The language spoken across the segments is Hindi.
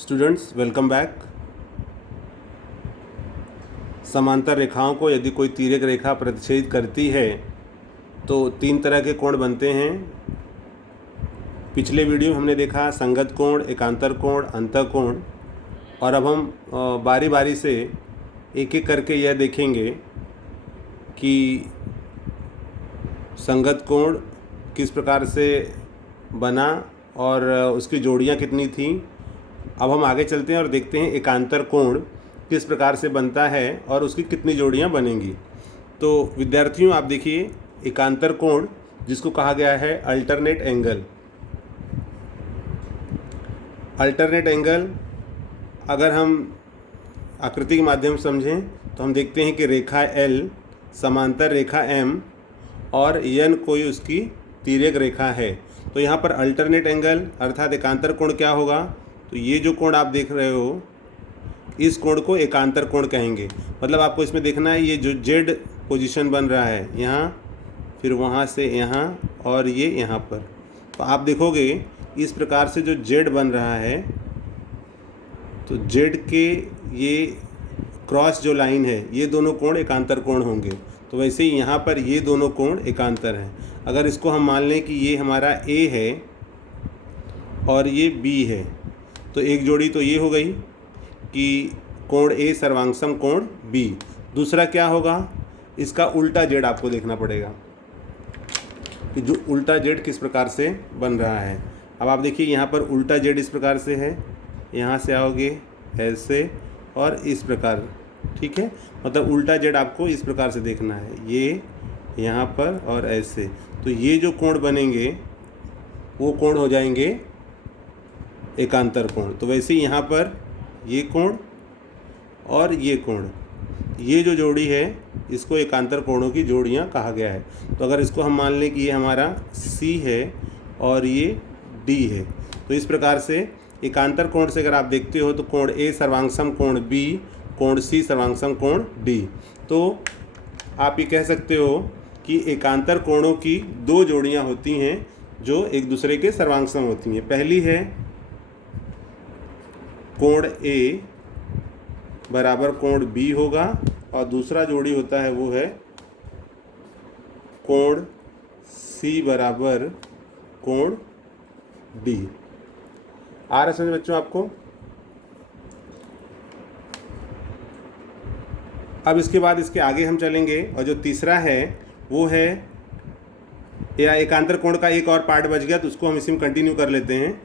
Students welcome back. समांतर रेखाओं को यदि कोई तिर्यक रेखा प्रतिच्छेद करती है तो तीन तरह के कोण बनते हैं। पिछले वीडियो में हमने देखा संगत कोण, एकांतर कोण, अंतःकोण, और अब हम बारी बारी से एक एक करके यह देखेंगे कि संगत कोण किस प्रकार से बना और उसकी जोड़ियाँ कितनी थीं। अब हम आगे चलते हैं और देखते हैं एकांतर कोण किस प्रकार से बनता है और उसकी कितनी जोड़ियाँ बनेंगी। तो विद्यार्थियों आप देखिए, एकांतर कोण जिसको कहा गया है अल्टरनेट एंगल। अल्टरनेट एंगल अगर हम आकृति के माध्यम से समझें तो हम देखते हैं कि रेखा L समांतर रेखा M और N कोई उसकी तिर्यक रेखा है। तो यहाँ पर अल्टरनेट एंगल अर्थात एकांतर कोण क्या होगा, तो ये जो कोण आप देख रहे हो इस कोण को एकांतर कोण कहेंगे। मतलब आपको इसमें देखना है ये जो Z पोजीशन बन रहा है यहाँ, फिर वहाँ से यहाँ और ये यहाँ पर, तो आप देखोगे इस प्रकार से जो Z बन रहा है तो Z के ये क्रॉस जो लाइन है ये दोनों कोण एकांतर कोण होंगे। तो वैसे ही यहाँ पर ये दोनों कोण एकांतर हैं। अगर इसको हम मान लें कि ये हमारा A है और ये B है तो एक जोड़ी तो ये हो गई कि कोण A सर्वांगसम कोण B। दूसरा क्या होगा, इसका उल्टा Z आपको देखना पड़ेगा कि जो उल्टा Z किस प्रकार से बन रहा है। अब आप देखिए यहाँ पर उल्टा Z इस प्रकार से है, यहाँ से आओगे ऐसे और इस प्रकार, ठीक है। मतलब उल्टा Z आपको इस प्रकार से देखना है, ये यहाँ पर और ऐसे। तो ये जो कोण बनेंगे वो कोण हो जाएंगे एकांतर कोण। तो वैसे ही यहाँ पर ये कोण और ये कोण, ये जो जोड़ी है इसको एकांतर कोणों की जोड़ियाँ कहा गया है। तो अगर इसको हम मान लें कि ये हमारा C है और ये D है, तो इस प्रकार से एकांतर कोण से अगर आप देखते हो तो कोण A सर्वांगसम कोण B, कोण C सर्वांगसम कोण D। तो आप ये कह सकते हो कि एकांतर कोणों की दो जोड़ियाँ होती हैं जो एक दूसरे के सर्वांगसम होती हैं। पहली है कोण A बराबर कोण B होगा और दूसरा जोड़ी होता है वो है कोण C बराबर कोण D। आ रहा समझ बच्चों आपको? अब इसके बाद इसके आगे हम चलेंगे और जो तीसरा है वो है, या एकांतर कोण का एक और पार्ट बच गया तो उसको हम इसी में कंटिन्यू कर लेते हैं।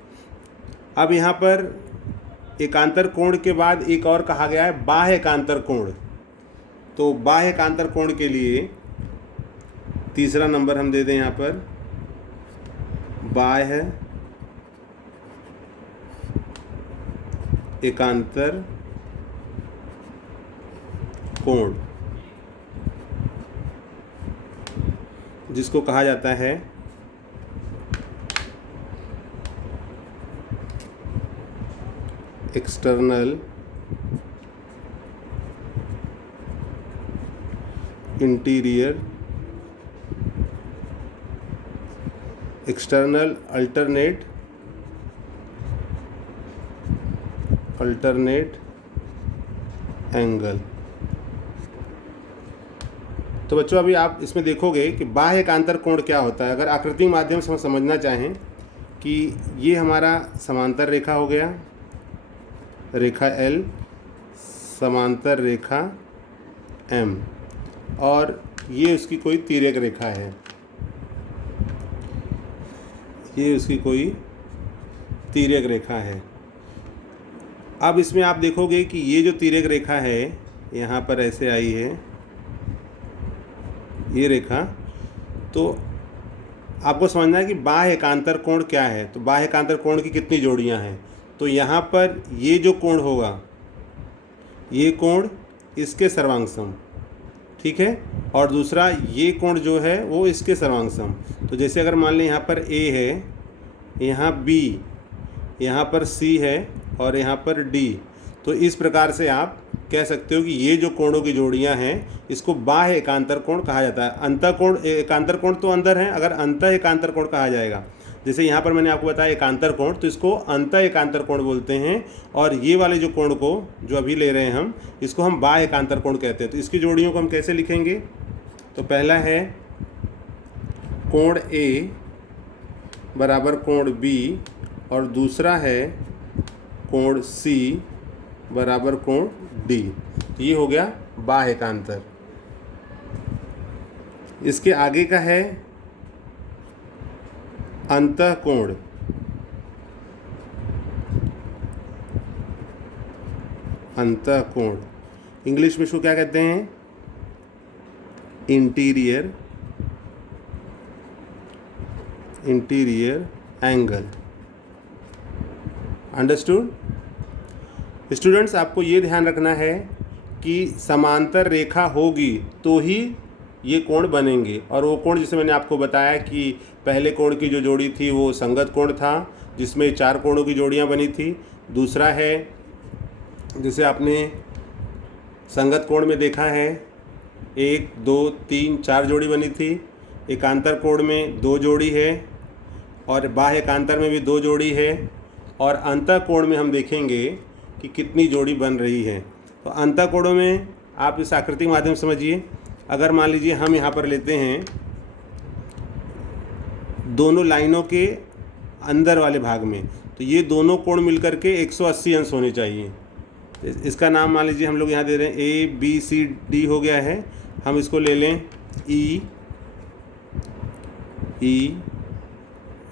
अब यहाँ पर एकांतर कोण के बाद एक और कहा गया है बाह्य एकांतर कोण। तो बाह्य एकांतर कोण के लिए तीसरा नंबर हम दे दें यहाँ पर बाह्य एकांतर कोण, जिसको कहा जाता है external interior external alternate angle. तो बच्चों अभी आप इसमें देखोगे कि बाह्य एकांतर कोण क्या होता है। अगर आकृति के माध्यम से हम समझना चाहें कि ये हमारा समांतर रेखा हो गया, रेखा L समांतर रेखा M, और ये उसकी कोई तिर्यक रेखा है, ये उसकी कोई तिर्यक रेखा है। अब इसमें आप देखोगे कि ये जो तिर्यक रेखा है यहाँ पर ऐसे आई है ये रेखा, तो आपको समझना है कि बाह्य एकांतर कोण क्या है। तो बाह्य एकांतर कोण की कितनी जोड़ियाँ हैं, तो यहाँ पर ये जो कोण होगा ये कोण इसके सर्वांगसम, ठीक है, और दूसरा ये कोण जो है वो इसके सर्वांगसम। तो जैसे अगर मान लें यहाँ पर A है, यहाँ B, यहाँ पर C है और यहाँ पर D, तो इस प्रकार से आप कह सकते हो कि ये जो कोणों की जोड़ियां हैं इसको बाह्य एकांतर कोण कहा जाता है। अंतः कोण एकांतर कोण तो अंदर है, अगर अंतः एकांतर कोण कहा जाएगा जैसे यहाँ पर मैंने आपको बताया एकांतर कोण, तो इसको अंतः एकांतर कोण बोलते हैं। और ये वाले जो कोण को जो अभी ले रहे हैं हम, इसको हम बाह्य एकांतर कोण कहते हैं। तो इसकी जोड़ियों को हम कैसे लिखेंगे? तो पहला है कोण ए बराबर कोण बी, और दूसरा है कोण सी बराबर कोण डी। ये हो गया बाह्य एकांतर। इसके आगे का है अंतः कोण। अंतः कोण इंग्लिश में इसको क्या कहते हैं? Interior angle. अंडरस्टूड? स्टूडेंट्स, आपको ये ध्यान रखना है कि समांतर रेखा होगी तो ही ये कोण बनेंगे। और वो कोण जिसे मैंने आपको बताया कि पहले कोण की जो जोड़ी थी वो संगत कोण था, जिसमें 4 कोणों की जोड़ियां बनी थी। दूसरा है जिसे आपने संगत कोण में देखा है, 1 2 3 4 जोड़ी बनी थी। एकांतर कोण में 2 जोड़ी है, और बाह्य एकांतर में भी 2 जोड़ी है। और अंतः कोण में हम देखेंगे कि कितनी जोड़ी बन रही है। तो अंतः कोणों में आप इस आकृति के माध्यम से समझिए। अगर मान लीजिए हम यहाँ पर लेते हैं दोनों लाइनों के अंदर वाले भाग में, तो ये दोनों कोण मिलकर के 180 अंश होने चाहिए। इसका नाम मान लीजिए हम लोग यहाँ दे रहे हैं ए बी सी डी हो गया है। हम इसको ले लें ई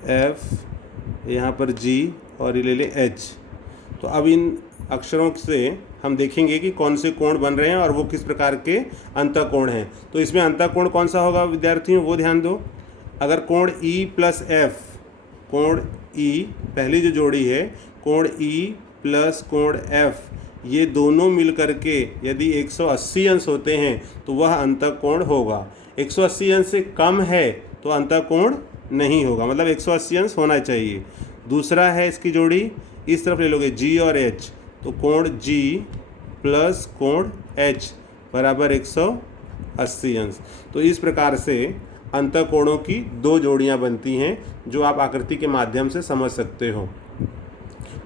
एफ, यहाँ पर जी, और ये ले लें एच। तो अब इन अक्षरों से हम देखेंगे कि कौन से कोण बन रहे हैं और वो किस प्रकार के अंतः कोण हैं। तो इसमें अंतः कोण कौन सा होगा विद्यार्थियों, वो ध्यान दो। अगर कोण ई प्लस एफ, कोण ई पहली जो जोड़ी है, कोण ई प्लस कोण एफ, ये दोनों मिल करके यदि 180 अंश होते हैं तो वह अंतः कोण होगा। 180 अंश से कम है तो अंतः कोण नहीं होगा, मतलब 180 अंश होना चाहिए। दूसरा है इसकी जोड़ी, इस तरफ ले लोगे जी और एच, तो कोण जी प्लस कोण एच बराबर 180 अंश। तो इस प्रकार से अंतः कोणों की 2 जोड़ियां बनती हैं, जो आप आकृति के माध्यम से समझ सकते हो।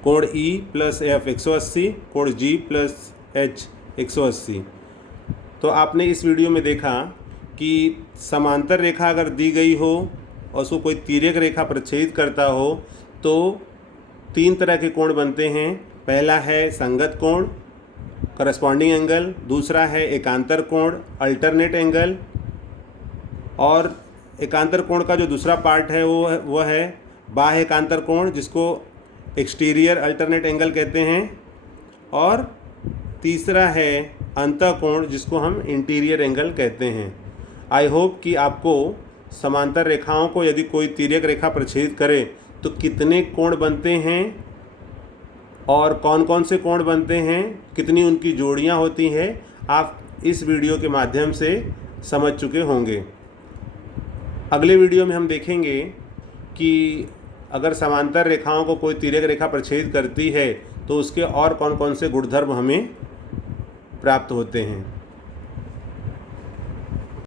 कोण ई प्लस एफ 180, कोण जी प्लस एच 180। तो आपने इस वीडियो में देखा कि समांतर रेखा अगर दी गई हो और उसको कोई तिर्यक रेखा प्रच्छेदित करता हो तो 3 तरह के कोण बनते हैं। पहला है संगत कोण, करस्पॉन्डिंग एंगल। दूसरा है एकांतर कोण, अल्टरनेट एंगल। और एकांतर कोण का जो दूसरा पार्ट है वो है बाह्य एकांतर कोण, जिसको एक्सटीरियर अल्टरनेट एंगल कहते हैं। और तीसरा है अंतः कोण, जिसको हम इंटीरियर एंगल कहते हैं। आई होप कि आपको समांतर रेखाओं को यदि कोई तिर्यक रेखा प्रच्छेदित करे तो कितने कोण बनते हैं और कौन कौन से कोण बनते हैं, कितनी उनकी जोड़ियां होती हैं, आप इस वीडियो के माध्यम से समझ चुके होंगे। अगले वीडियो में हम देखेंगे कि अगर समांतर रेखाओं को कोई तिर्यक रेखा प्रच्छेदित करती है तो उसके और कौन कौन से गुणधर्म हमें प्राप्त होते हैं।